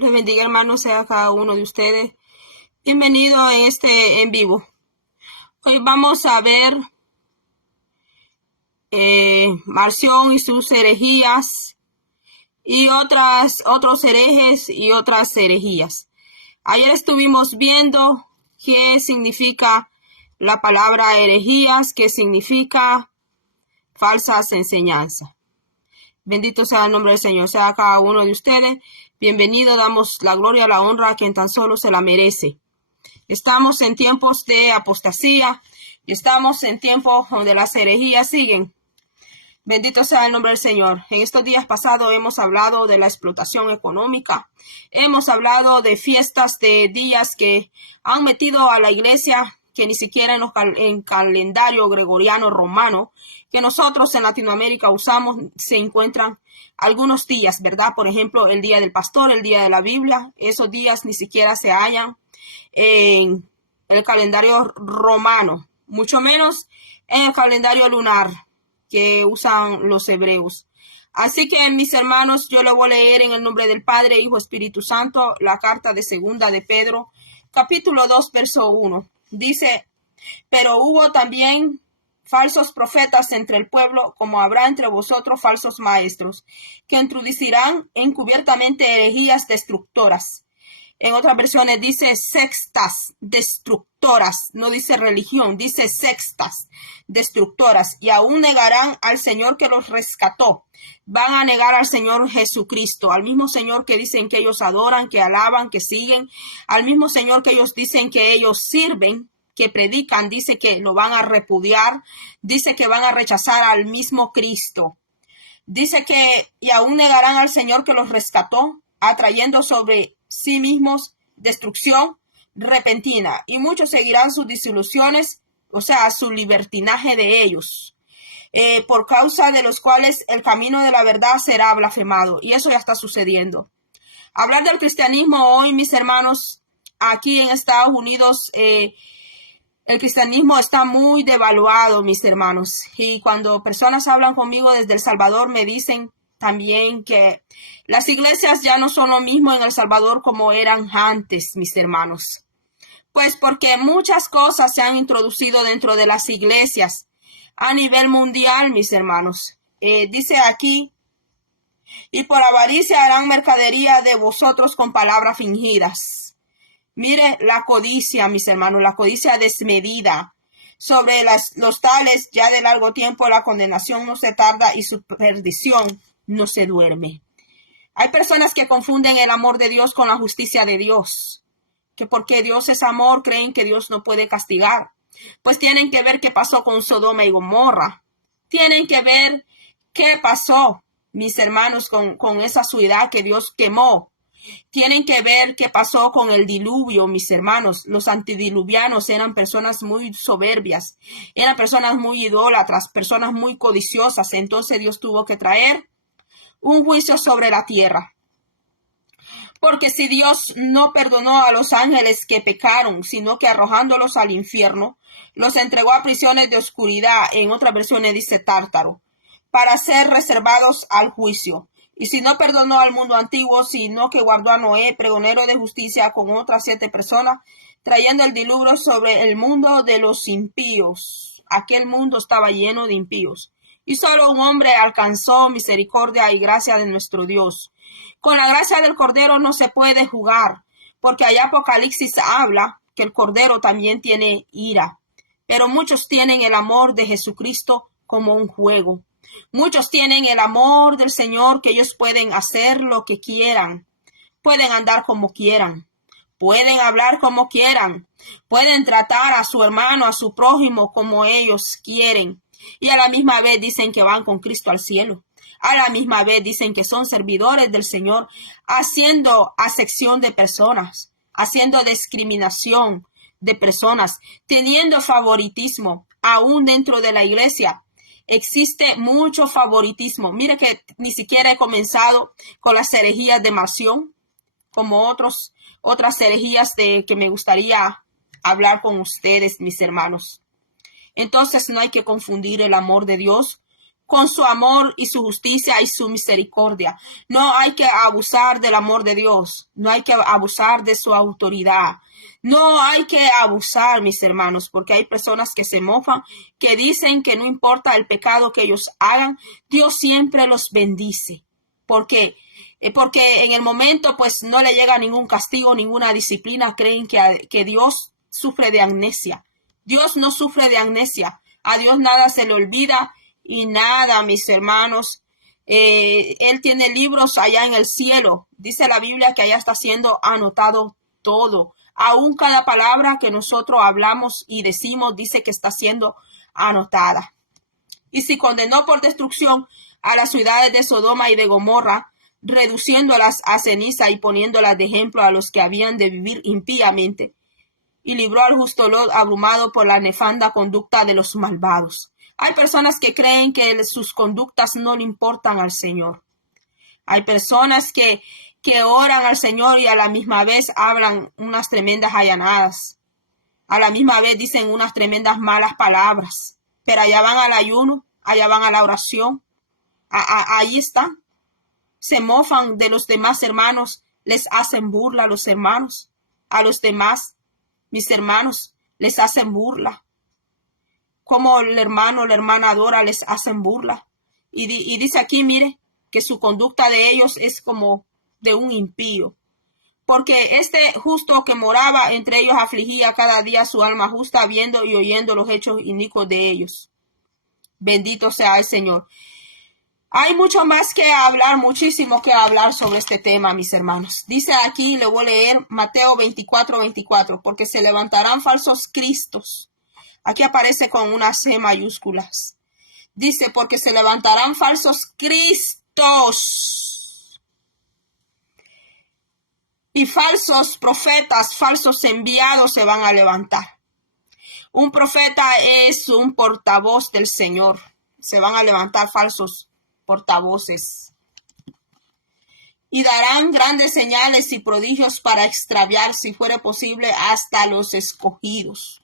Les bendiga, hermanos, sea cada uno de ustedes. Bienvenido en este en vivo. Hoy vamos a ver Marción y sus herejías y otros herejes y otras herejías. Ayer estuvimos viendo qué significa la palabra herejías, qué significa falsas enseñanzas. Bendito sea el nombre del Señor, sea cada uno de ustedes. Bienvenido, damos la gloria, la honra a quien tan solo se la merece. Estamos en tiempos de apostasía, estamos en tiempos donde las herejías siguen. Bendito sea el nombre del Señor. En estos días pasados hemos hablado de la explotación económica. Hemos hablado de fiestas, de días que han metido a la iglesia, que ni siquiera en calendario gregoriano romano, que nosotros en Latinoamérica usamos, se encuentran algunos días, ¿verdad? Por ejemplo, el día del pastor, el día de la Biblia. Esos días ni siquiera se hallan en el calendario romano, mucho menos en el calendario lunar que usan los hebreos. Así que, mis hermanos, yo le voy a leer en el nombre del Padre, Hijo, Espíritu Santo, la carta de segunda de Pedro, capítulo 2, verso 1. Dice: pero hubo también falsos profetas entre el pueblo, como habrá entre vosotros falsos maestros, que introducirán encubiertamente herejías destructoras. En otras versiones dice sectas destructoras, no dice religión, dice sectas destructoras, y aún negarán al Señor que los rescató. Van a negar al Señor Jesucristo, al mismo Señor que dicen que ellos adoran, que alaban, que siguen, al mismo Señor que ellos dicen que ellos sirven, que predican, dice que lo van a repudiar, dice que van a rechazar al mismo Cristo. Dice que y aún negarán al Señor que los rescató, atrayendo sobre sí mismos destrucción repentina, y muchos seguirán sus disoluciones, o sea, su libertinaje de ellos, por causa de los cuales el camino de la verdad será blasfemado, y eso ya está sucediendo. Hablar del cristianismo hoy, mis hermanos, aquí en Estados Unidos, el cristianismo está muy devaluado, mis hermanos, y cuando personas hablan conmigo desde El Salvador me dicen también que las iglesias ya no son lo mismo en El Salvador como eran antes, mis hermanos. Pues porque muchas cosas se han introducido dentro de las iglesias a nivel mundial, mis hermanos. Dice aquí: y por avaricia harán mercadería de vosotros con palabras fingidas. Mire la codicia, mis hermanos, la codicia desmedida. Sobre los tales ya de largo tiempo la condenación no se tarda y su perdición no se duerme. Hay personas que confunden el amor de Dios con la justicia de Dios, que porque Dios es amor creen que Dios no puede castigar. Pues tienen que ver qué pasó con Sodoma y Gomorra. Tienen que ver qué pasó, mis hermanos, con esa ciudad que Dios quemó. Tienen que ver qué pasó con el diluvio, mis hermanos. Los antidiluvianos eran personas muy soberbias, eran personas muy idólatras, personas muy codiciosas. Entonces Dios tuvo que traer un juicio sobre la tierra. Porque si Dios no perdonó a los ángeles que pecaron, sino que arrojándolos al infierno, los entregó a prisiones de oscuridad, en otras versiones dice tártaro, para ser reservados al juicio. Y si no perdonó al mundo antiguo, sino que guardó a Noé, pregonero de justicia, con otras 7 personas, trayendo el diluvio sobre el mundo de los impíos. Aquel mundo estaba lleno de impíos. Y solo un hombre alcanzó misericordia y gracia de nuestro Dios. Con la gracia del Cordero no se puede jugar, porque allá Apocalipsis habla que el Cordero también tiene ira. Pero muchos tienen el amor de Jesucristo como un juego. Muchos tienen el amor del Señor, que ellos pueden hacer lo que quieran, pueden andar como quieran, pueden hablar como quieran, pueden tratar a su hermano, a su prójimo como ellos quieren, y a la misma vez dicen que van con Cristo al cielo. A la misma vez dicen que son servidores del Señor, haciendo acepción de personas, haciendo discriminación de personas, teniendo favoritismo, aún dentro de la iglesia. Existe mucho favoritismo. Mire que ni siquiera he comenzado con las herejías de Marción, como otras herejías que me gustaría hablar con ustedes, mis hermanos. Entonces no hay que confundir el amor de Dios con su amor y su justicia y su misericordia. No hay que abusar del amor de Dios. No hay que abusar de su autoridad. No hay que abusar, mis hermanos, porque hay personas que se mofan, que dicen que no importa el pecado que ellos hagan, Dios siempre los bendice. ¿Por qué? Porque en el momento pues no le llega ningún castigo, ninguna disciplina. Creen que Dios sufre de amnesia. Dios no sufre de amnesia. A Dios nada se le olvida y nada, mis hermanos. Él tiene libros allá en el cielo. Dice la Biblia que allá está siendo anotado todo. Aún cada palabra que nosotros hablamos y decimos dice que está siendo anotada. Y si condenó por destrucción a las ciudades de Sodoma y de Gomorra, reduciéndolas a ceniza y poniéndolas de ejemplo a los que habían de vivir impíamente, y libró al justo Lot abrumado por la nefanda conducta de los malvados. Hay personas que creen que sus conductas no le importan al Señor. Hay personas que oran al Señor y a la misma vez hablan unas tremendas allanadas. A la misma vez dicen unas tremendas malas palabras. Pero allá van al ayuno, allá van a la oración. Ahí están. Se mofan de los demás hermanos, les hacen burla a los hermanos. A los demás, mis hermanos, les hacen burla. Como el hermano o la hermana adora, les hacen burla. Y dice aquí, mire, que su conducta de ellos es como de un impío. Porque este justo que moraba entre ellos afligía cada día su alma justa, viendo y oyendo los hechos inicuos de ellos. Bendito sea el Señor. Hay mucho más que hablar, muchísimo que hablar sobre este tema, mis hermanos. Dice aquí, le voy a leer Mateo 24:24, porque se levantarán falsos cristos. Aquí aparece con unas C mayúsculas. Dice, porque se levantarán falsos cristos y falsos profetas, falsos enviados se van a levantar. Un profeta es un portavoz del Señor. Se van a levantar falsos portavoces. Y darán grandes señales y prodigios para extraviar, si fuera posible, hasta los escogidos.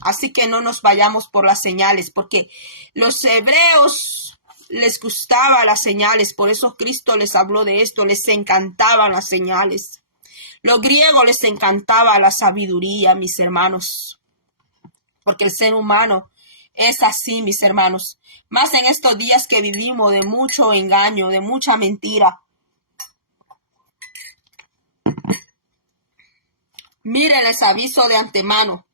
Así que no nos vayamos por las señales, porque los hebreos les gustaban las señales, por eso Cristo les habló de esto, les encantaban las señales. Los griegos les encantaba la sabiduría, mis hermanos, porque el ser humano es así, mis hermanos. Más en estos días que vivimos de mucho engaño, de mucha mentira. Mire, les aviso de antemano.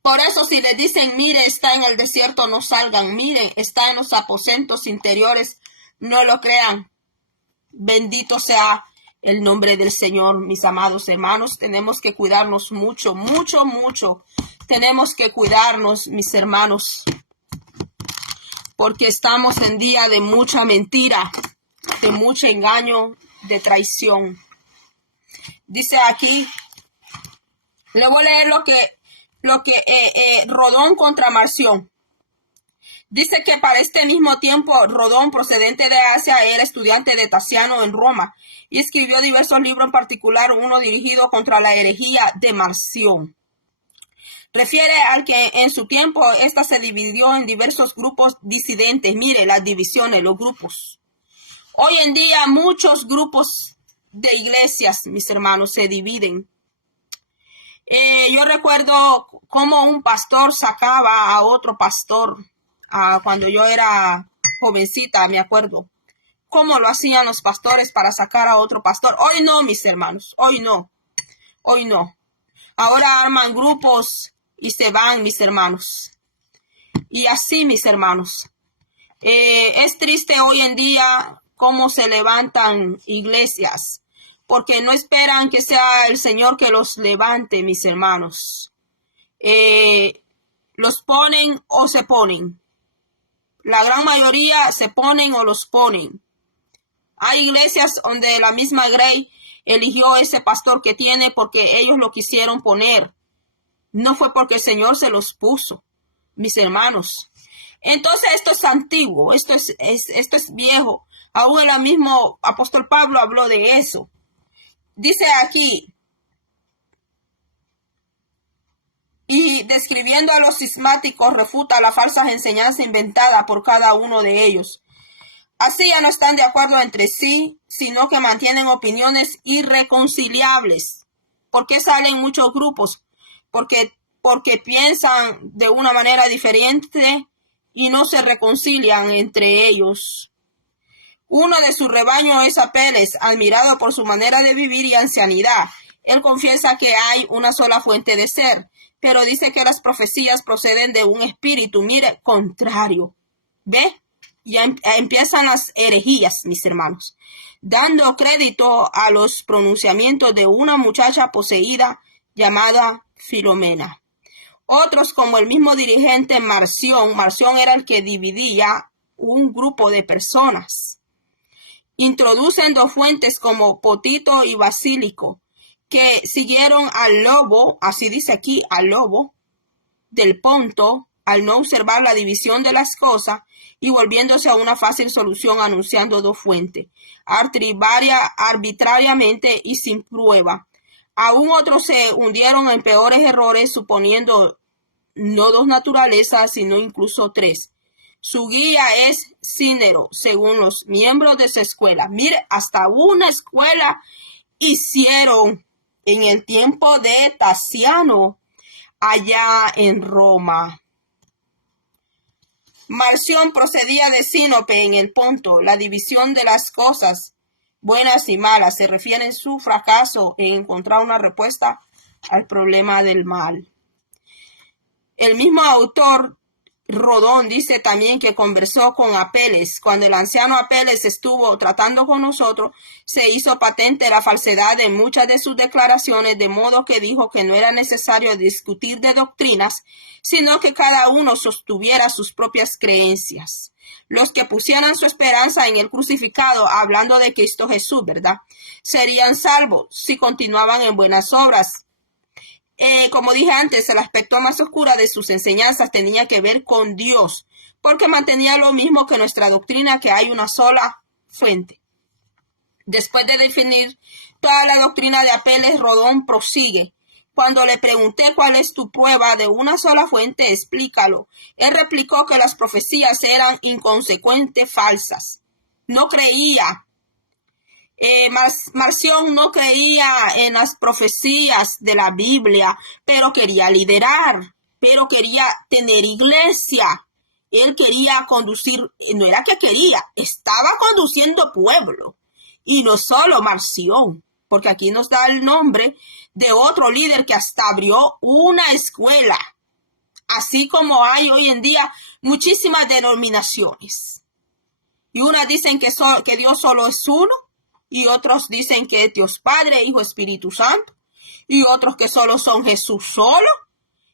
Por eso si les dicen, mire, está en el desierto, no salgan. Mire, está en los aposentos interiores, no lo crean. Bendito sea el nombre del Señor, mis amados hermanos. Tenemos que cuidarnos mucho, mucho, mucho. Tenemos que cuidarnos, mis hermanos, porque estamos en día de mucha mentira, de mucho engaño, de traición. Dice aquí, le voy a leer lo que Rodón contra Marción. Dice que para este mismo tiempo Rodón, procedente de Asia, era estudiante de Tasiano en Roma y escribió diversos libros, en particular uno dirigido contra la herejía de Marción. Refiere al que en su tiempo esta se dividió en diversos grupos disidentes. Mire las divisiones, los grupos. Hoy en día muchos grupos de iglesias, mis hermanos, se dividen. Yo recuerdo cómo un pastor sacaba a otro pastor cuando yo era jovencita, me acuerdo. Cómo lo hacían los pastores para sacar a otro pastor. Hoy no, mis hermanos, hoy no. Hoy no. Ahora arman grupos y se van, mis hermanos. Y así, mis hermanos. Es triste hoy en día cómo se levantan iglesias, porque no esperan que sea el Señor que los levante, mis hermanos. Los ponen o se ponen. La gran mayoría se ponen o los ponen. Hay iglesias donde la misma Grey eligió ese pastor que tiene porque ellos lo quisieron poner. No fue porque el Señor se los puso, mis hermanos. Entonces esto es antiguo, esto es viejo. Aún el mismo apóstol Pablo habló de eso. Dice aquí, y describiendo a los cismáticos refuta la falsa enseñanza inventada por cada uno de ellos. Así ya no están de acuerdo entre sí, sino que mantienen opiniones irreconciliables. ¿Por qué salen muchos grupos? Porque piensan de una manera diferente y no se reconcilian entre ellos. Uno de su rebaño es Apeles, admirado por su manera de vivir y ancianidad. Él confiesa que hay una sola fuente de ser, pero dice que las profecías proceden de un espíritu, mire, contrario. ¿Ve? Ya empiezan las herejías, mis hermanos, dando crédito a los pronunciamientos de una muchacha poseída llamada Filomena. Otros, como el mismo dirigente Marción era el que dividía un grupo de personas. Introducen dos fuentes como Potito y Basílico, que siguieron al lobo, así dice aquí, al lobo del Ponto, al no observar la división de las cosas y volviéndose a una fácil solución anunciando dos fuentes, arbitrariamente y sin prueba. Aún otros se hundieron en peores errores suponiendo no dos naturalezas, sino incluso tres. Su guía es Cínero, según los miembros de su escuela. Mire, hasta una escuela hicieron en el tiempo de Tasiano, allá en Roma. Marción procedía de Sinope en el Ponto. La división de las cosas buenas y malas se refiere en su fracaso en encontrar una respuesta al problema del mal. El mismo autor Rodón dice también que conversó con Apeles. Cuando el anciano Apeles estuvo tratando con nosotros, se hizo patente la falsedad de muchas de sus declaraciones, de modo que dijo que no era necesario discutir de doctrinas, sino que cada uno sostuviera sus propias creencias. Los que pusieran su esperanza en el crucificado, hablando de Cristo Jesús, ¿verdad?, serían salvos si continuaban en buenas obras. Como dije antes, el aspecto más oscuro de sus enseñanzas tenía que ver con Dios, porque mantenía lo mismo que nuestra doctrina, que hay una sola fuente. Después de definir toda la doctrina de Apeles, Rodón prosigue. Cuando le pregunté cuál es tu prueba de una sola fuente, explícalo. Él replicó que las profecías eran inconsecuentes, falsas. No creía. Marción no creía en las profecías de la Biblia, pero quería liderar, pero quería tener iglesia. Él quería conducir, no era que quería, estaba conduciendo pueblo. Y no solo Marción, porque aquí nos da el nombre de otro líder que hasta abrió una escuela, así como hay hoy en día muchísimas denominaciones. Y unas dicen que Dios solo es uno, y otros dicen que es Dios Padre, Hijo, Espíritu Santo, y otros que solo son Jesús solo,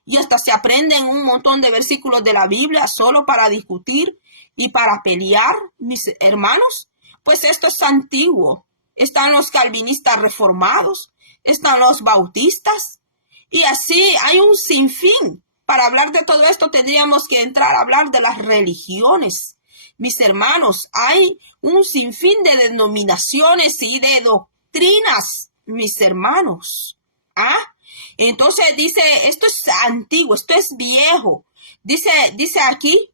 y hasta se aprenden un montón de versículos de la Biblia solo para discutir y para pelear, mis hermanos. Pues esto es antiguo. Están los calvinistas reformados, están los bautistas, y así hay un sinfín. Para hablar de todo esto tendríamos que entrar a hablar de las religiones. Mis hermanos, hay un sinfín de denominaciones y de doctrinas, mis hermanos. Entonces dice, esto es antiguo, esto es viejo. Dice aquí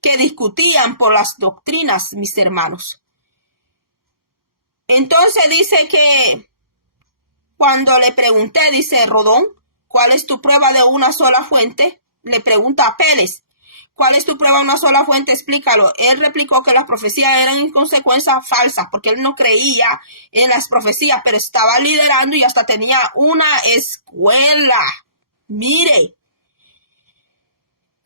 que discutían por las doctrinas, mis hermanos. Entonces dice que cuando le pregunté, dice Rodón, ¿cuál es tu prueba de una sola fuente? Le pregunta a Apeles. ¿Cuál es tu prueba de una sola fuente? Explícalo. Él replicó que las profecías eran en consecuencia falsas, porque él no creía en las profecías, pero estaba liderando y hasta tenía una escuela. Mire.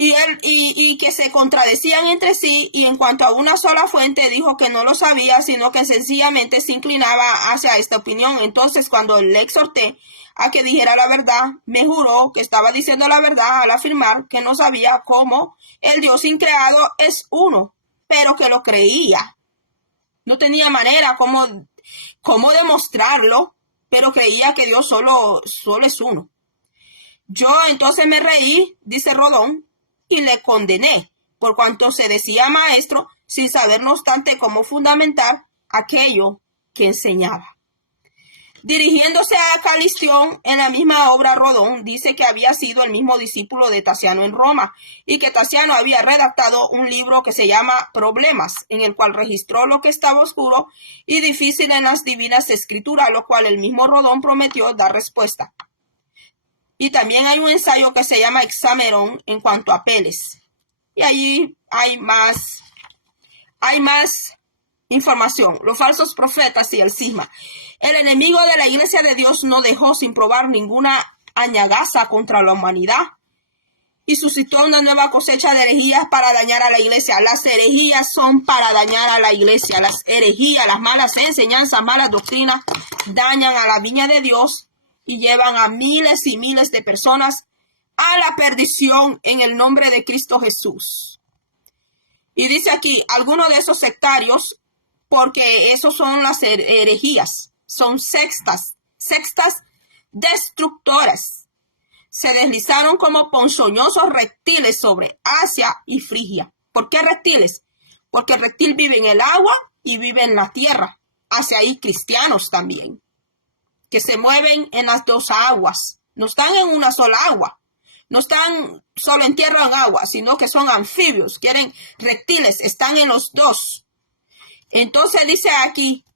Y que se contradecían entre sí, y en cuanto a una sola fuente dijo que no lo sabía, sino que sencillamente se inclinaba hacia esta opinión. Entonces, cuando le exhorté a que dijera la verdad, me juró que estaba diciendo la verdad al afirmar que no sabía cómo el Dios increado es uno, pero que lo creía. No tenía manera cómo demostrarlo, pero creía que Dios solo es uno. Yo entonces me reí, dice Rodón, y le condené, por cuanto se decía maestro, sin saber no obstante cómo fundamentar aquello que enseñaba. Dirigiéndose a Calistión, en la misma obra Rodón dice que había sido el mismo discípulo de Tasiano en Roma y que Tasiano había redactado un libro que se llama Problemas, en el cual registró lo que estaba oscuro y difícil en las divinas escrituras, lo cual el mismo Rodón prometió dar respuesta. Y también hay un ensayo que se llama Hexamerón en cuanto a Peles. Y allí hay más información. Los falsos profetas y el cisma. El enemigo de la iglesia de Dios no dejó sin probar ninguna añagaza contra la humanidad y suscitó una nueva cosecha de herejías para dañar a la iglesia. Las herejías son para dañar a la iglesia. Las herejías, las malas enseñanzas, malas doctrinas dañan a la viña de Dios y llevan a miles y miles de personas a la perdición en el nombre de Cristo Jesús. Y dice aquí, algunos de esos sectarios, porque esos son las herejías, son sextas destructoras. Se deslizaron como ponzoñosos reptiles sobre Asia y Frigia. ¿Por qué reptiles? Porque el reptil vive en el agua y vive en la tierra. Hacia ahí cristianos también, que se mueven en las dos aguas. No están en una sola agua. No están solo en tierra o en agua, sino que son anfibios, quieren reptiles, están en los dos. Entonces dice aquí,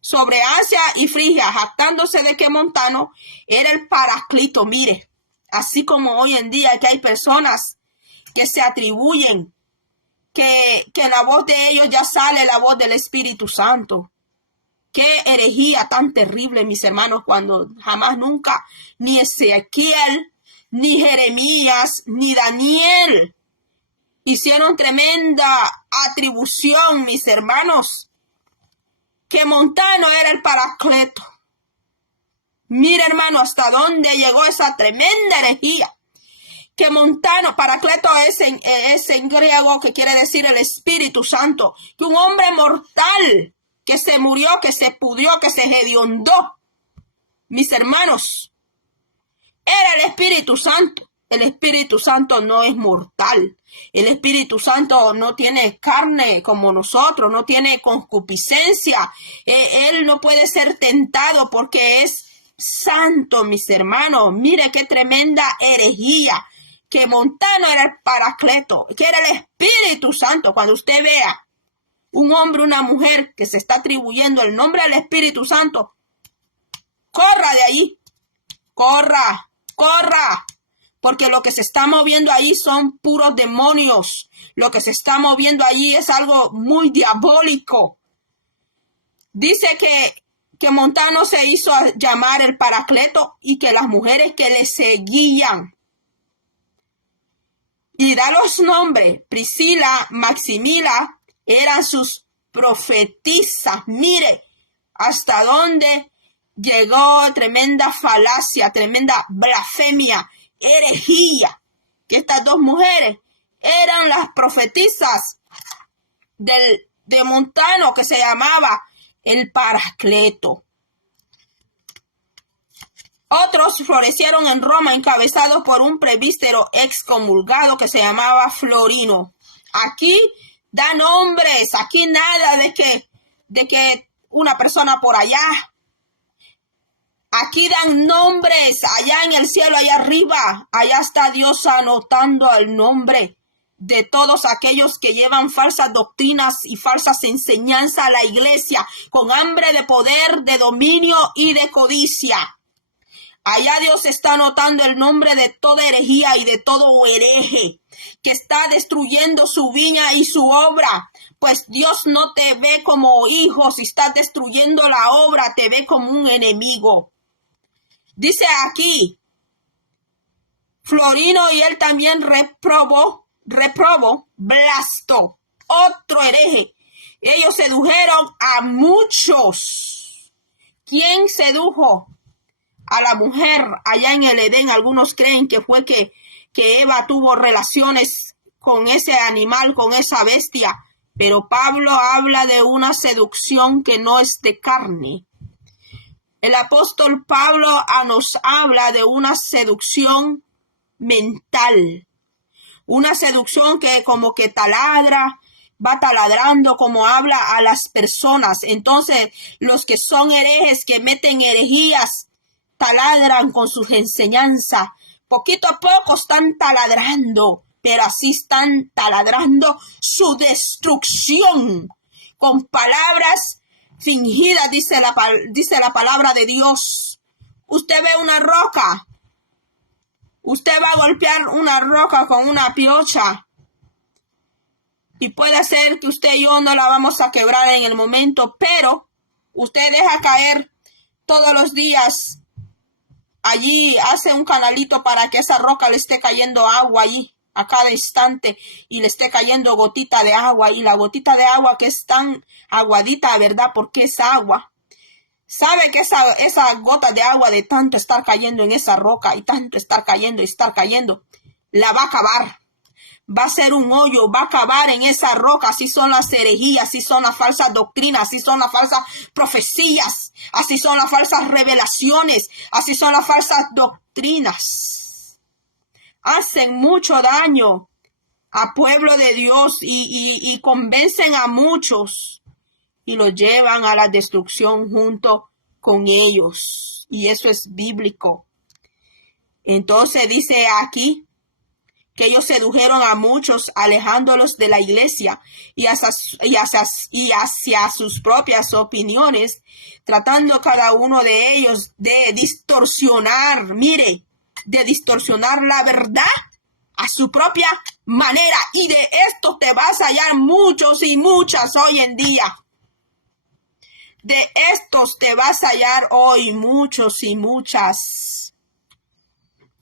sobre Asia y Frigia, jactándose de que Montano era el Paráclito. Mire, así como hoy en día que hay personas que se atribuyen que la voz de ellos ya sale la voz del Espíritu Santo. Qué herejía tan terrible, mis hermanos, cuando jamás nunca ni Ezequiel, ni Jeremías, ni Daniel hicieron tremenda atribución, mis hermanos, que Montano era el Paracleto. Mira, hermano, hasta dónde llegó esa tremenda herejía. Que Montano, Paracleto es en griego, que quiere decir el Espíritu Santo. Que un hombre mortal que se murió, que se pudrió, que se hediondó, mis hermanos, era el Espíritu Santo. El Espíritu Santo no es mortal. El Espíritu Santo no tiene carne como nosotros, no tiene concupiscencia. Él no puede ser tentado porque es santo, mis hermanos. Mire qué tremenda herejía. Que Montano era el Paracleto, que era el Espíritu Santo. Cuando usted vea un hombre, una mujer que se está atribuyendo el nombre del Espíritu Santo, corra de allí. Corra, corra. Porque lo que se está moviendo ahí son puros demonios. Lo que se está moviendo allí es algo muy diabólico. Dice que Montano se hizo llamar el Paracleto y que las mujeres que le seguían. Y da los nombres. Priscila, Maximila, eran sus profetisas. Mire hasta dónde llegó tremenda falacia, tremenda blasfemia, herejía, que estas dos mujeres eran las profetisas de Montano, que se llamaba el Paracleto. Otros florecieron en Roma encabezados por un presbítero excomulgado que se llamaba Florino. Aquí da nombres, aquí nada de que una persona por allá. Aquí dan nombres, allá en el cielo, allá arriba, allá está Dios anotando el nombre de todos aquellos que llevan falsas doctrinas y falsas enseñanzas a la iglesia, con hambre de poder, de dominio y de codicia. Allá Dios está anotando el nombre de toda herejía y de todo hereje que está destruyendo su viña y su obra. Pues Dios no te ve como hijo, si estás destruyendo la obra, te ve como un enemigo. Dice aquí, Florino y él también reprobó, Blasto, otro hereje. Ellos sedujeron a muchos. ¿Quién sedujo a la mujer allá en el Edén? Algunos creen que fue que Eva tuvo relaciones con ese animal, con esa bestia. Pero Pablo habla de una seducción que no es de carne. El apóstol Pablo nos habla de una seducción mental. Una seducción que como que taladra, va taladrando como habla a las personas. Entonces, los que son herejes, que meten herejías, taladran con sus enseñanzas. Poquito a poco están taladrando, pero así están taladrando su destrucción con palabras fingidas, dice la palabra de Dios. Usted ve una roca, usted va a golpear una roca con una piocha y puede ser que usted y yo no la vamos a quebrar en el momento, pero usted deja caer todos los días allí, hace un canalito para que esa roca le esté cayendo agua allí a cada instante y le esté cayendo gotita de agua, y la gotita de agua que es tan aguadita, ¿verdad? Porque es agua. Sabe que esa gota de agua, de tanto estar cayendo en esa roca y tanto estar cayendo, la va a acabar. Va a ser un hoyo, va a acabar en esa roca. Así son las herejías, así son las falsas doctrinas, así son las falsas profecías, así son las falsas revelaciones, así son las falsas doctrinas. Hacen mucho daño a pueblo de Dios y convencen a muchos y los llevan a la destrucción junto con ellos. Y eso es bíblico. Entonces dice aquí que ellos sedujeron a muchos, alejándolos de la iglesia y hacia sus propias opiniones, tratando cada uno de ellos de distorsionar, de distorsionar la verdad a su propia manera. Y de esto te vas a hallar muchos y muchas hoy en día. De estos te vas a hallar hoy muchos y muchas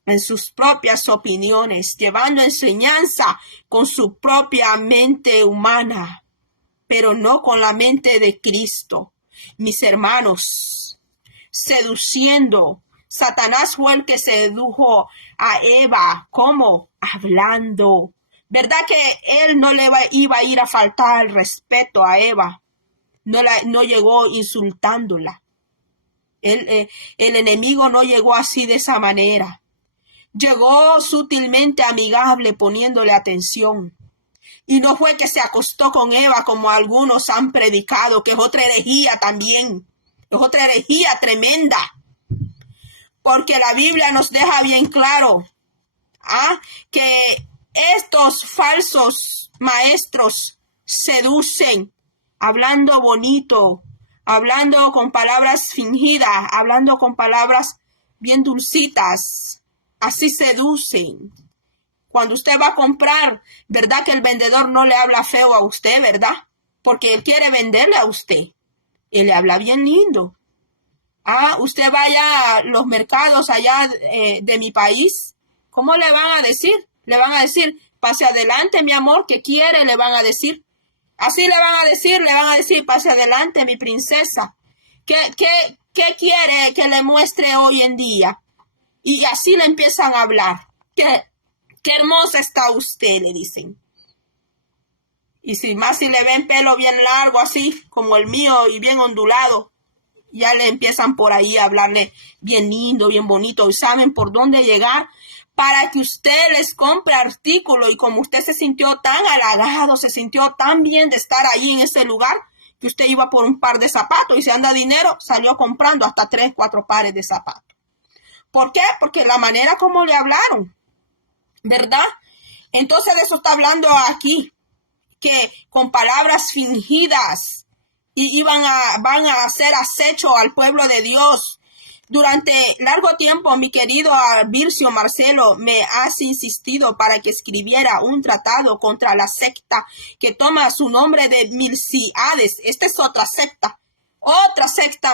en sus propias opiniones, llevando enseñanza con su propia mente humana, pero no con la mente de Cristo. Mis hermanos, seduciendo. Satanás fue el que sedujo a Eva. ¿Cómo? Hablando. ¿Verdad que él no le iba a ir a faltar el respeto a Eva? No llegó insultándola. El enemigo no llegó así de esa manera. Llegó sutilmente amigable, poniéndole atención. Y no fue que se acostó con Eva como algunos han predicado, que es otra herejía también. Es otra herejía tremenda. Porque la Biblia nos deja bien claro que estos falsos maestros seducen, hablando bonito, hablando con palabras fingidas, hablando con palabras bien dulcitas. Así seducen. Cuando usted va a comprar, ¿verdad que el vendedor no le habla feo a usted, verdad? Porque él quiere venderle a usted. Él le habla bien lindo. Usted vaya a los mercados allá de mi país. ¿Cómo le van a decir? Le van a decir, pase adelante, mi amor, ¿qué quiere? Le van a decir. Así le van a decir, pase adelante, mi princesa. ¿Qué quiere que le muestre hoy en día? Y así le empiezan a hablar. Qué hermosa está usted, le dicen. Y si le ven pelo bien largo, así como el mío, y bien ondulado, ya le empiezan por ahí a hablarle bien lindo, bien bonito, y saben por dónde llegar para que usted les compre artículos. Y como usted se sintió tan halagado, se sintió tan bien de estar ahí en ese lugar, que usted iba por un par de zapatos y si anda dinero, salió comprando hasta 3, 4 pares de zapatos. ¿Por qué? Porque la manera como le hablaron, ¿verdad? Entonces de eso está hablando aquí, que con palabras fingidas y van a hacer acecho al pueblo de Dios. Durante largo tiempo, mi querido Vircio Marcelo, me has insistido para que escribiera un tratado contra la secta que toma su nombre de Milcíades. Esta es otra secta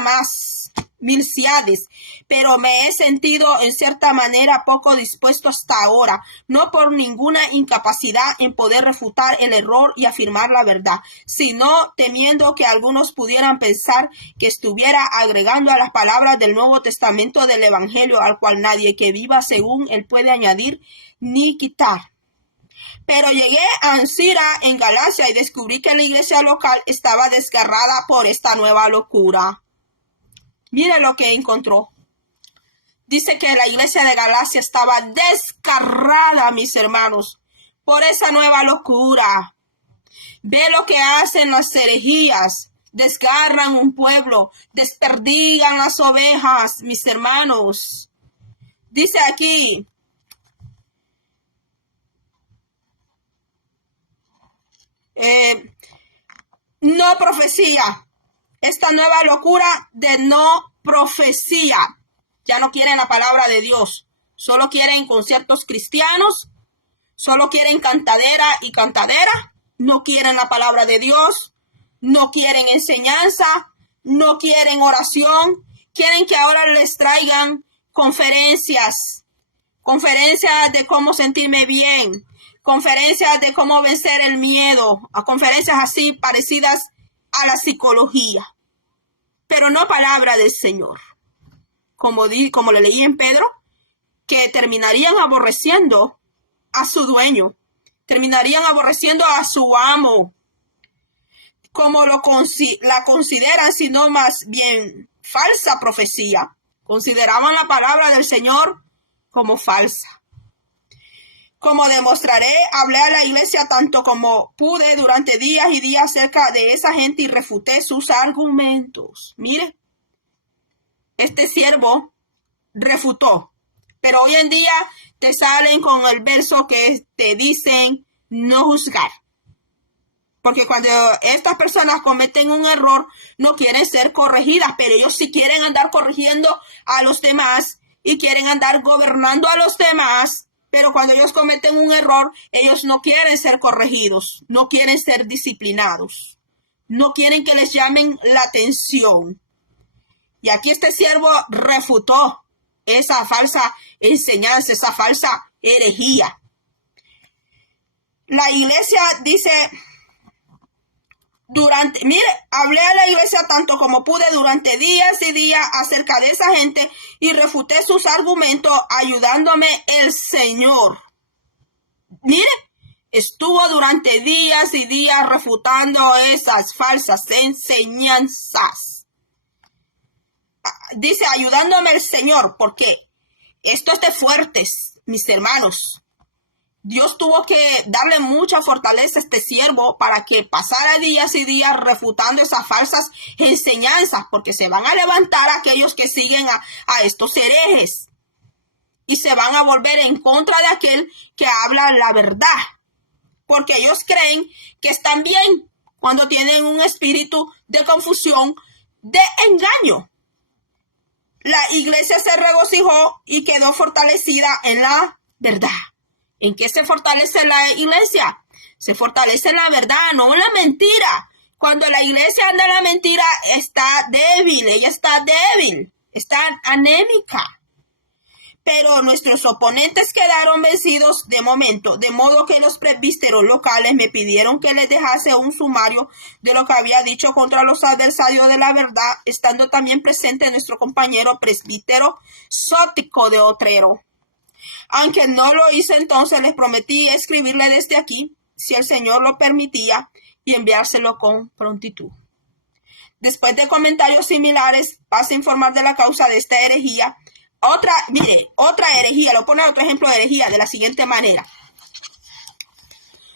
más, Milcíades, pero me he sentido en cierta manera poco dispuesto hasta ahora, no por ninguna incapacidad en poder refutar el error y afirmar la verdad, sino temiendo que algunos pudieran pensar que estuviera agregando a las palabras del Nuevo Testamento del Evangelio, al cual nadie que viva según él puede añadir ni quitar. Pero llegué a Ancira, en Galacia, y descubrí que la iglesia local estaba desgarrada por esta nueva locura. Mire lo que encontró. Dice que la iglesia de Galacia estaba desgarrada, mis hermanos, por esa nueva locura. Ve lo que hacen las herejías. Desgarran un pueblo, desperdigan las ovejas, mis hermanos. Dice aquí, no profecía. Esta nueva locura de no profecía. Ya no quieren la palabra de Dios. Solo quieren conciertos cristianos. Solo quieren cantadera y cantadera. No quieren la palabra de Dios. No quieren enseñanza, no quieren oración, quieren que ahora les traigan conferencias de cómo sentirme bien, conferencias de cómo vencer el miedo, a conferencias así parecidas a la psicología, pero no palabra del Señor. Como le leí en Pedro, que terminarían aborreciendo a su dueño, terminarían aborreciendo a su amo, como la consideran, sino más bien falsa profecía. Consideraban la palabra del Señor como falsa. Como demostraré, hablé a la iglesia tanto como pude durante días y días acerca de esa gente y refuté sus argumentos. Mire, este siervo refutó, pero hoy en día te salen con el verso que te dicen no juzgar. Porque cuando estas personas cometen un error, no quieren ser corregidas, pero ellos sí quieren andar corrigiendo a los demás y quieren andar gobernando a los demás, pero cuando ellos cometen un error, ellos no quieren ser corregidos, no quieren ser disciplinados, no quieren que les llamen la atención. Y aquí este siervo refutó esa falsa enseñanza, esa falsa herejía. La iglesia dice... hablé a la iglesia tanto como pude durante días y días acerca de esa gente y refuté sus argumentos ayudándome el Señor. Mire, estuvo durante días y días refutando esas falsas enseñanzas. Dice ayudándome el Señor, porque esto es de fuertes, mis hermanos. Dios tuvo que darle mucha fortaleza a este siervo para que pasara días y días refutando esas falsas enseñanzas, porque se van a levantar aquellos que siguen a estos herejes y se van a volver en contra de aquel que habla la verdad, porque ellos creen que están bien cuando tienen un espíritu de confusión, de engaño. La iglesia se regocijó y quedó fortalecida en la verdad. ¿En qué se fortalece la iglesia? Se fortalece en la verdad, no en la mentira. Cuando la iglesia anda en la mentira, está débil, ella está débil, está anémica. Pero nuestros oponentes quedaron vencidos de momento, de modo que los presbíteros locales me pidieron que les dejase un sumario de lo que había dicho contra los adversarios de la verdad, estando también presente nuestro compañero presbítero Sótico de Otrero. Aunque no lo hice entonces, les prometí escribirle desde aquí, si el Señor lo permitía, y enviárselo con prontitud. Después de comentarios similares, paso a informar de la causa de esta herejía. Otra herejía, lo pone otro ejemplo de herejía de la siguiente manera.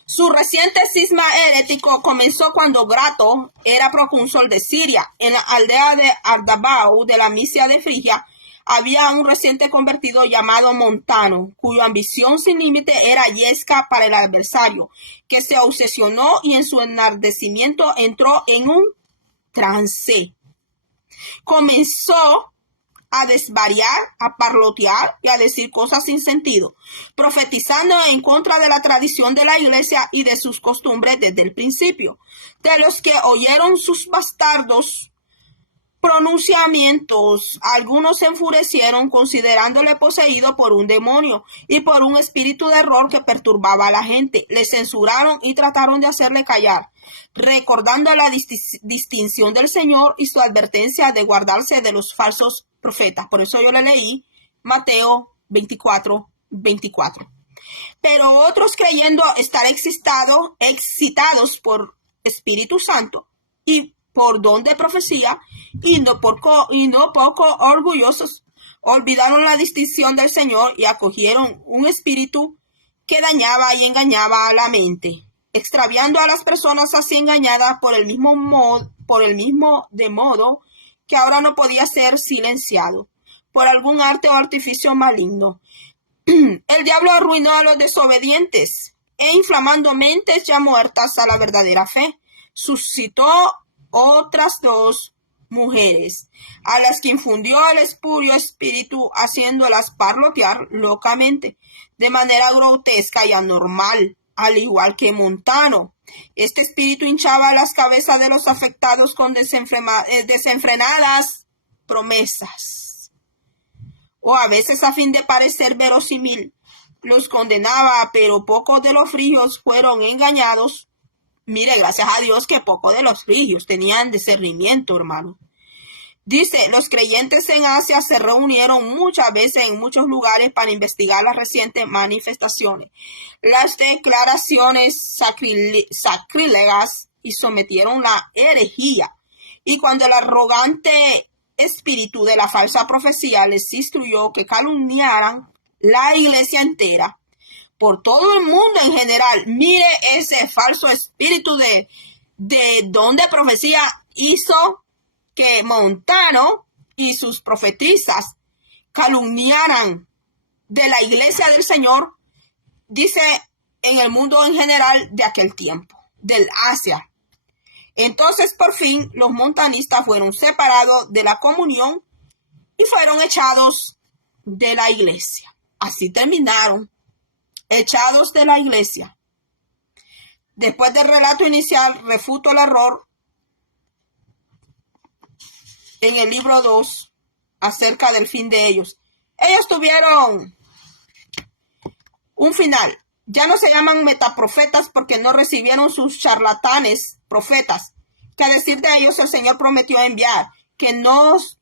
Su reciente cisma herético comenzó cuando Grato era procónsul de Siria. En la aldea de Ardabau de la Misia de Frigia había un reciente convertido llamado Montano, cuya ambición sin límite era yesca para el adversario, que se obsesionó y en su enardecimiento entró en un trance. Comenzó a desvariar, a parlotear y a decir cosas sin sentido, profetizando en contra de la tradición de la iglesia y de sus costumbres desde el principio. De los que oyeron sus bastardos pronunciamientos, algunos se enfurecieron considerándole poseído por un demonio y por un espíritu de error que perturbaba a la gente. Le censuraron y trataron de hacerle callar, recordando la distinción del Señor y su advertencia de guardarse de los falsos profetas. Por eso yo le leí Mateo 24:24. Pero otros, creyendo estar excitados por Espíritu Santo y por don de profecía, y no poco orgullosos, olvidaron la distinción del Señor y acogieron un espíritu que dañaba y engañaba a la mente. extraviando a las personas así engañadas por el mismo de modo que ahora no podía ser silenciado por algún arte o artificio maligno. El diablo arruinó a los desobedientes e inflamando mentes ya muertas a la verdadera fe, suscitó otras dos mujeres, a las que infundió el espurio espíritu, haciéndolas parlotear locamente, de manera grotesca y anormal, al igual que Montano. Este espíritu hinchaba las cabezas de los afectados con desenfrenadas promesas, o a veces a fin de parecer verosímil, los condenaba, pero pocos de los frigios fueron engañados. Mire, gracias a Dios que pocos de los frigios tenían discernimiento, hermano. Dice, los creyentes en Asia se reunieron muchas veces en muchos lugares para investigar las recientes manifestaciones, las declaraciones sacrílegas y sometieron la herejía. Y cuando el arrogante espíritu de la falsa profecía les instruyó que calumniaran la iglesia entera, por todo el mundo en general, mire ese falso espíritu de don de profecía hizo que Montano y sus profetisas calumniaran de la iglesia del Señor, dice, en el mundo en general de aquel tiempo, del Asia. Entonces, por fin, los montanistas fueron separados de la comunión y fueron echados de la iglesia. Así terminaron, echados de la iglesia. Después del relato inicial, refuto el error en el libro 2 acerca del fin de ellos. Ellos tuvieron un final. Ya no se llaman metaprofetas porque no recibieron sus charlatanes profetas, que a decir de ellos el Señor prometió enviar, que nos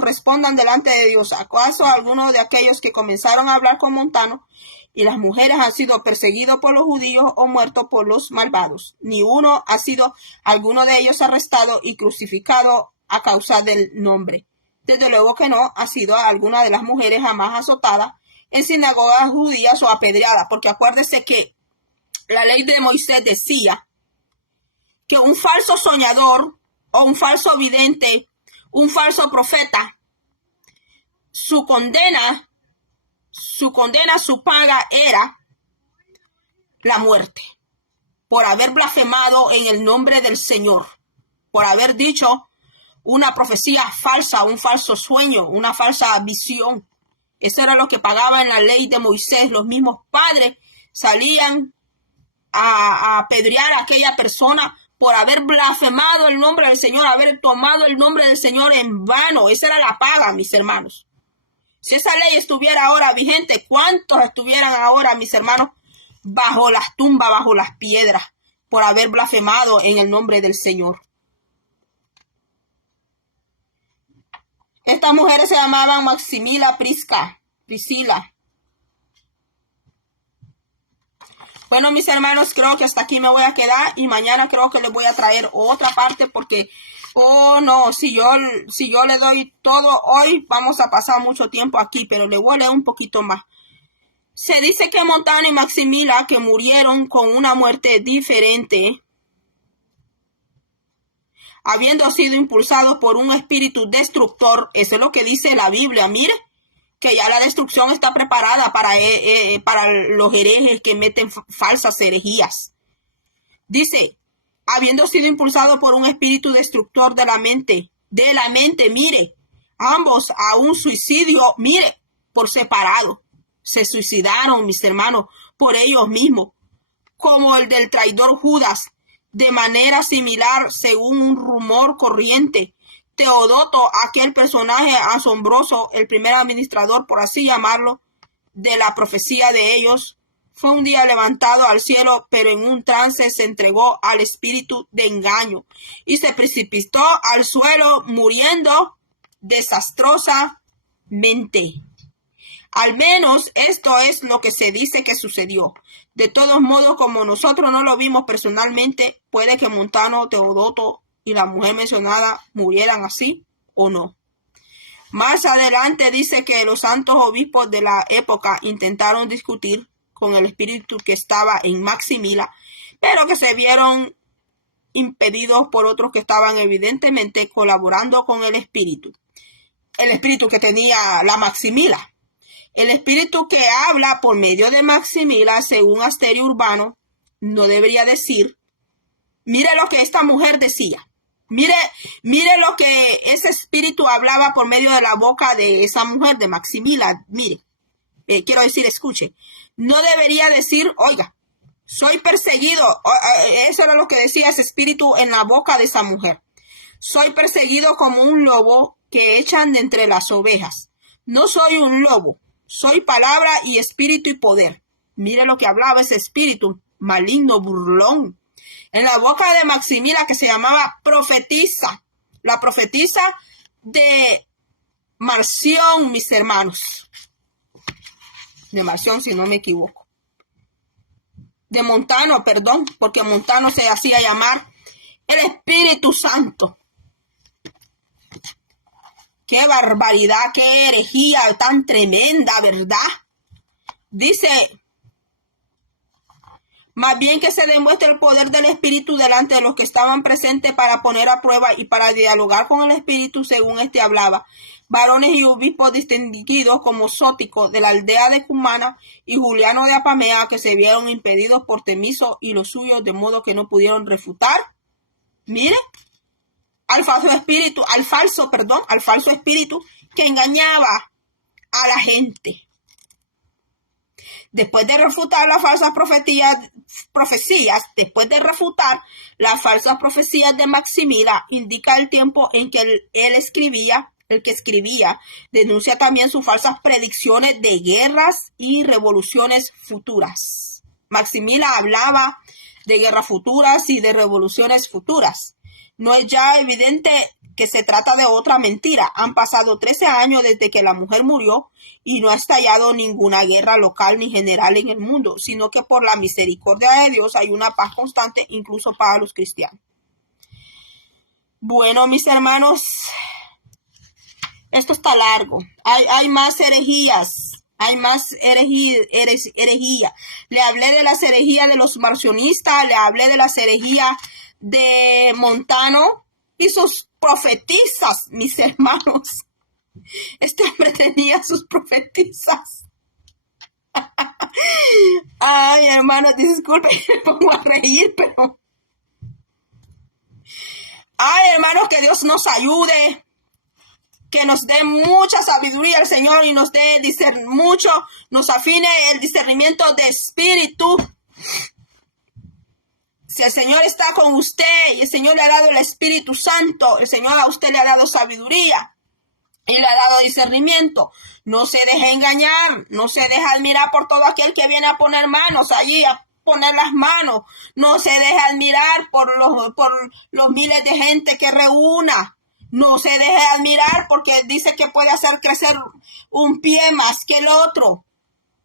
respondan delante de Dios. ¿Acaso alguno de aquellos que comenzaron a hablar con Montano y las mujeres han sido perseguidos por los judíos o muertos por los malvados? Ni uno ha sido alguno de ellos arrestado y crucificado a causa del nombre. Desde luego que no ha sido alguna de las mujeres jamás azotada en sinagogas judías o apedreada, porque acuérdese que la ley de Moisés decía que un falso soñador o un falso vidente, un falso profeta, su condena, su paga era la muerte, por haber blasfemado en el nombre del Señor, por haber dicho una profecía falsa, un falso sueño, una falsa visión. Eso era lo que pagaba en la ley de Moisés. Los mismos padres salían a apedrear a aquella persona por haber blasfemado el nombre del Señor, haber tomado el nombre del Señor en vano. Esa era la paga, mis hermanos. Si esa ley estuviera ahora vigente, ¿cuántos estuvieran ahora, mis hermanos, bajo las tumbas, bajo las piedras, por haber blasfemado en el nombre del Señor? Estas mujeres se llamaban Maximila, Priscila. Bueno, mis hermanos, creo que hasta aquí me voy a quedar y mañana creo que les voy a traer otra parte porque, oh no, si yo le doy todo hoy, vamos a pasar mucho tiempo aquí, pero le voy a leer un poquito más. Se dice que Montano y Maximila, que murieron con una muerte diferente, habiendo sido impulsados por un espíritu destructor. Eso es lo que dice la Biblia. Mire, que ya la destrucción está preparada para los herejes que meten falsas herejías. Dice, habiendo sido impulsados por un espíritu destructor de la mente, mire, ambos a un suicidio, mire, por separado. Se suicidaron, mis hermanos, por ellos mismos, como el del traidor Judas, de manera similar, según un rumor corriente. Teodoto, aquel personaje asombroso, el primer administrador, por así llamarlo, de la profecía de ellos, fue un día levantado al cielo, pero en un trance se entregó al espíritu de engaño y se precipitó al suelo, muriendo desastrosamente. Al menos esto es lo que se dice que sucedió. De todos modos, como nosotros no lo vimos personalmente, puede que Montano, Teodoto y la mujer mencionada murieran así o no. Más adelante dice que los santos obispos de la época intentaron discutir con el espíritu que estaba en Maximila, pero que se vieron impedidos por otros que estaban evidentemente colaborando con el espíritu que tenía la Maximila. El espíritu que habla por medio de Maximila, según Asterio Urbano, no debería decir, mire lo que esta mujer decía, mire lo que ese espíritu hablaba por medio de la boca de esa mujer, de Maximila, mire, quiero decir, escuche, no debería decir, oiga, soy perseguido, eso era lo que decía ese espíritu en la boca de esa mujer, soy perseguido como un lobo que echan de entre las ovejas, no soy un lobo, soy palabra y espíritu y poder. Mire lo que hablaba ese espíritu maligno, burlón. En la boca de Maximila, que se llamaba profetisa. La profetisa de Marción, mis hermanos. De Marción, si no me equivoco. De Montano, perdón, porque Montano se hacía llamar el Espíritu Santo. ¡Qué barbaridad, qué herejía tan tremenda, ¿verdad? Dice, más bien que se demuestre el poder del Espíritu delante de los que estaban presentes para poner a prueba y para dialogar con el Espíritu según éste hablaba. Varones y obispos distinguidos como Sótico de la aldea de Cumana y Juliano de Apamea, que se vieron impedidos por Temiso y los suyos, de modo que no pudieron refutar. Mire. Al falso espíritu que engañaba a la gente. Después de refutar las falsas profecías de Maximila, indica el tiempo en que el que escribía, denuncia también sus falsas predicciones de guerras y revoluciones futuras. Maximila hablaba de guerras futuras y de revoluciones futuras. No es ya evidente que se trata de otra mentira. Han pasado 13 años desde que la mujer murió y no ha estallado ninguna guerra local ni general en el mundo, sino que por la misericordia de Dios hay una paz constante incluso para los cristianos. Bueno, mis hermanos, esto está largo. Hay más herejías. Hay más herejía. Le hablé de las herejías de los marcionistas, le hablé de las herejías de Montano y sus profetisas, mis hermanos. Este hombre tenía sus profetisas. Ay, hermanos, disculpen, me pongo a reír, pero... Ay, hermanos, que Dios nos ayude, que nos dé mucha sabiduría el Señor y nos dé nos afine el discernimiento de espíritu. Si el Señor está con usted y el Señor le ha dado el Espíritu Santo, el Señor a usted le ha dado sabiduría y le ha dado discernimiento. No se deje engañar, no se deje admirar por todo aquel que viene a poner manos allí, a poner las manos. No se deje admirar por los miles de gente que reúna. No se deje admirar porque dice que puede hacer crecer un pie más que el otro.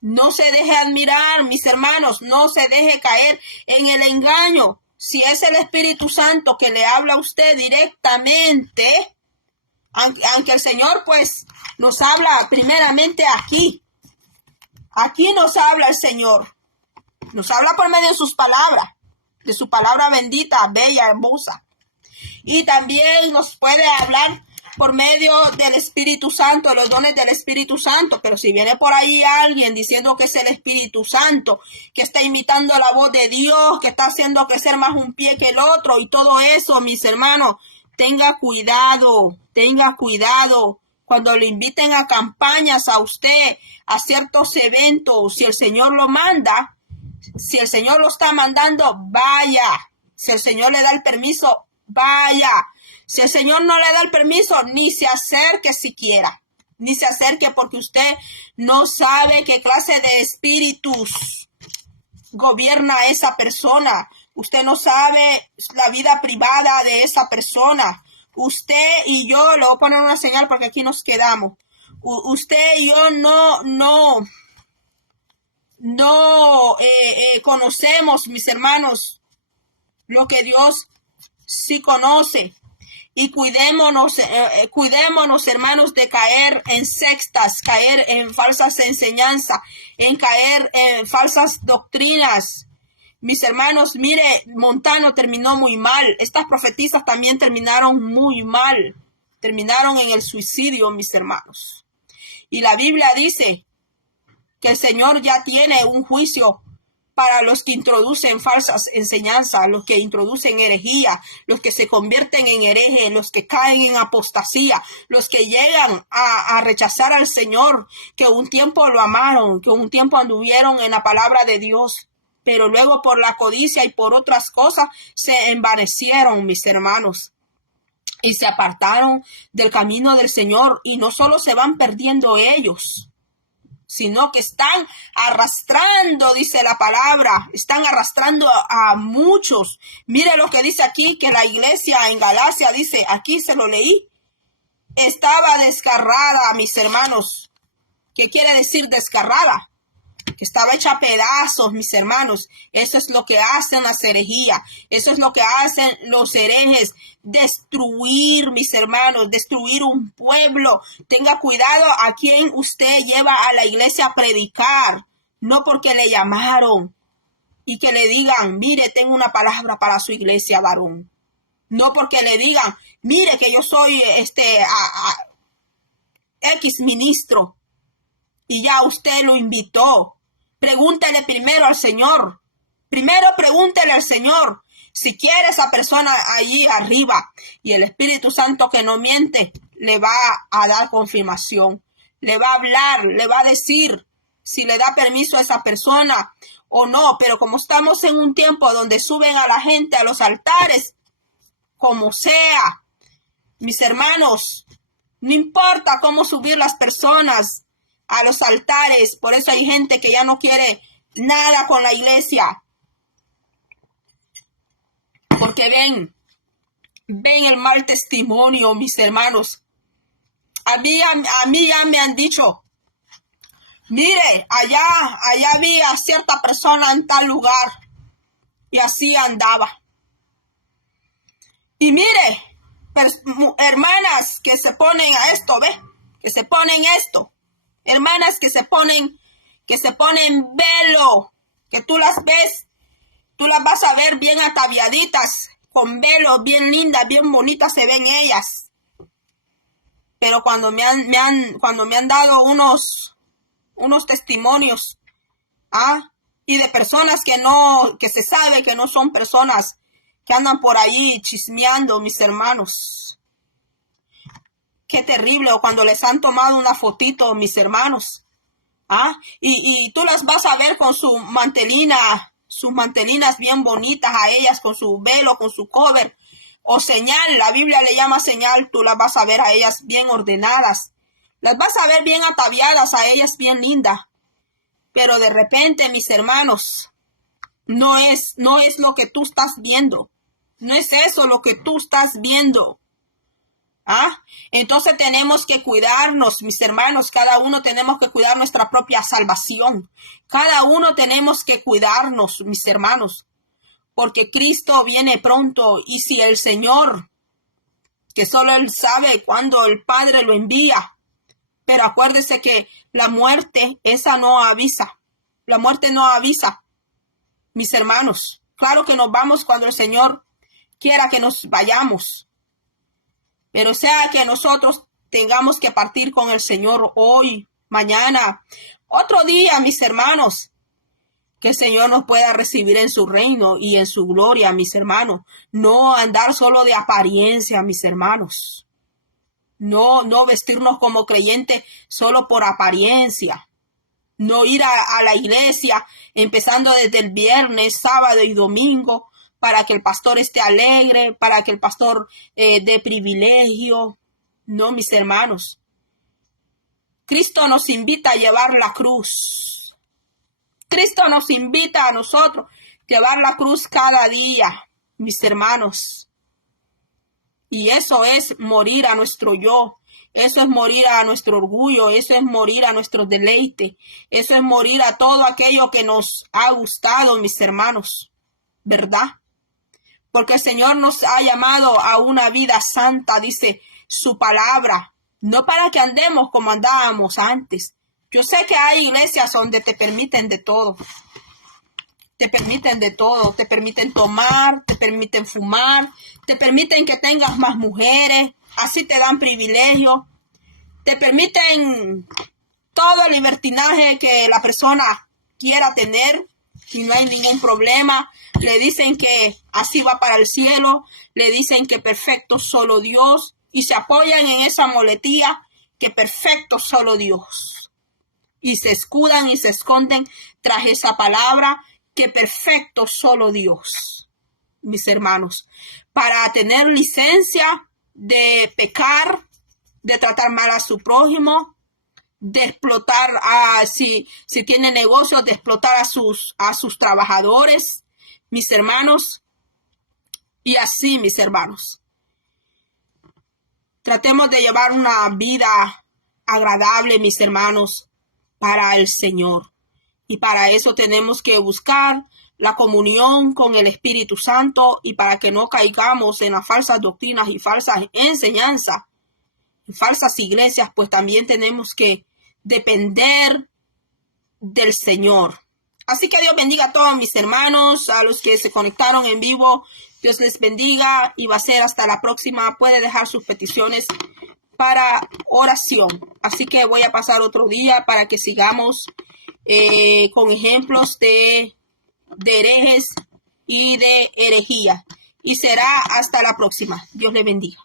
No se deje admirar, mis hermanos, no se deje caer en el engaño. Si es el Espíritu Santo que le habla a usted directamente, aunque el Señor pues nos habla primeramente aquí. Aquí nos habla el Señor. Nos habla por medio de sus palabras, de su palabra bendita, bella, hermosa. Y también nos puede hablar por medio del Espíritu Santo, los dones del Espíritu Santo. Pero si viene por ahí alguien diciendo que es el Espíritu Santo, que está imitando la voz de Dios, que está haciendo crecer más un pie que el otro y todo eso, mis hermanos, tenga cuidado. Cuando le inviten a campañas a usted, a ciertos eventos, si el Señor lo manda, si el Señor lo está mandando, vaya. Si el Señor le da el permiso, vaya. Si el Señor no le da el permiso, ni se acerque siquiera. Ni se acerque porque usted no sabe qué clase de espíritus gobierna esa persona. Usted no sabe la vida privada de esa persona. Usted y yo, le voy a poner una señal porque aquí nos quedamos. Usted y yo no conocemos, mis hermanos, lo que Dios sí conoce. Y cuidémonos, hermanos, de caer en sectas, caer en falsas enseñanzas, en caer en falsas doctrinas. Mis hermanos, mire, Montano terminó muy mal. Estas profetisas también terminaron muy mal. Terminaron en el suicidio, mis hermanos. Y la Biblia dice que el Señor ya tiene un juicio para los que introducen falsas enseñanzas, los que introducen herejía, los que se convierten en herejes, los que caen en apostasía, los que llegan a rechazar al Señor, que un tiempo lo amaron, que un tiempo anduvieron en la palabra de Dios, pero luego por la codicia y por otras cosas se envanecieron, mis hermanos, y se apartaron del camino del Señor, y no solo se van perdiendo ellos, sino que están arrastrando, dice la palabra, están arrastrando a muchos. Mire lo que dice aquí, que la iglesia en Galacia dice, aquí se lo leí, estaba desgarrada, mis hermanos. ¿Qué quiere decir desgarrada? Que estaba hecha a pedazos, mis hermanos. Eso es lo que hacen las herejías. Eso es lo que hacen los herejes. Destruir, mis hermanos, destruir un pueblo. Tenga cuidado a quien usted lleva a la iglesia a predicar. No porque le llamaron y que le digan, mire, tengo una palabra para su iglesia, varón. No porque le digan, mire que yo soy X ministro y ya usted lo invitó. Pregúntele primero al Señor. Primero pregúntele al Señor si quiere esa persona allí arriba. Y el Espíritu Santo, que no miente, le va a dar confirmación. Le va a hablar, le va a decir si le da permiso a esa persona o no. Pero como estamos en un tiempo donde suben a la gente a los altares, como sea, mis hermanos, no importa cómo subir las personas a los altares. Por eso hay gente que ya no quiere nada con la iglesia. Porque ven el mal testimonio, mis hermanos. A mí ya me han dicho, mire, allá vi a cierta persona en tal lugar y así andaba. Y mire, hermanas que se ponen a esto, ¿ve? Que se ponen esto. Hermanas que se ponen velo, que tú las ves, tú las vas a ver bien ataviaditas, con velo, bien lindas, bien bonitas se ven ellas. Pero cuando me han dado unos testimonios, y de personas que se sabe que no son personas que andan por ahí chismeando, mis hermanos. Qué terrible, o cuando les han tomado una fotito, mis hermanos. Y tú las vas a ver con sus mantelinas bien bonitas a ellas, con su velo, con su cover, o señal, la Biblia le llama señal, tú las vas a ver a ellas bien ordenadas. Las vas a ver bien ataviadas a ellas, bien lindas. Pero de repente, mis hermanos, no es lo que tú estás viendo. No es eso lo que tú estás viendo. Entonces tenemos que cuidarnos, mis hermanos. Cada uno tenemos que cuidar nuestra propia salvación. Cada uno tenemos que cuidarnos, mis hermanos, porque Cristo viene pronto. Y si el Señor, que solo Él sabe cuándo el Padre lo envía, pero acuérdese que la muerte, esa no avisa. La muerte no avisa, mis hermanos. Claro que nos vamos cuando el Señor quiera que nos vayamos. Pero sea que nosotros tengamos que partir con el Señor hoy, mañana, otro día, mis hermanos, que el Señor nos pueda recibir en su reino y en su gloria, mis hermanos. No andar solo de apariencia, mis hermanos. No vestirnos como creyentes solo por apariencia. No ir a la iglesia empezando desde el viernes, sábado y domingo, para que el pastor esté alegre, para que el pastor dé privilegio. No, mis hermanos. Cristo nos invita a llevar la cruz. Cristo nos invita a nosotros a llevar la cruz cada día, mis hermanos. Y eso es morir a nuestro yo. Eso es morir a nuestro orgullo. Eso es morir a nuestro deleite. Eso es morir a todo aquello que nos ha gustado, mis hermanos. ¿Verdad? Porque el Señor nos ha llamado a una vida santa, dice su palabra. No para que andemos como andábamos antes. Yo sé que hay iglesias donde te permiten de todo. te permiten de todo, te permiten tomar, te permiten fumar, te permiten que tengas más mujeres, así te dan privilegios, te permiten todo el libertinaje que la persona quiera tener y no hay ningún problema. Le dicen que así va para el cielo, le dicen que perfecto solo Dios y se apoyan en esa muletilla que perfecto solo Dios. Y se escudan y se esconden tras esa palabra que perfecto solo Dios, mis hermanos, para tener licencia de pecar, de tratar mal a su prójimo, de explotar si tiene negocios, de explotar a sus trabajadores, mis hermanos, y así, mis hermanos. Tratemos de llevar una vida agradable, mis hermanos, para el Señor. Y para eso tenemos que buscar la comunión con el Espíritu Santo y para que no caigamos en las falsas doctrinas y falsas enseñanzas, en falsas iglesias, pues también tenemos que depender del Señor. Así que Dios bendiga a todos mis hermanos, a los que se conectaron en vivo. Dios les bendiga y va a ser hasta la próxima. Puede dejar sus peticiones para oración. Así que voy a pasar otro día para que sigamos con ejemplos de herejes y de herejía. Y será hasta la próxima. Dios le bendiga.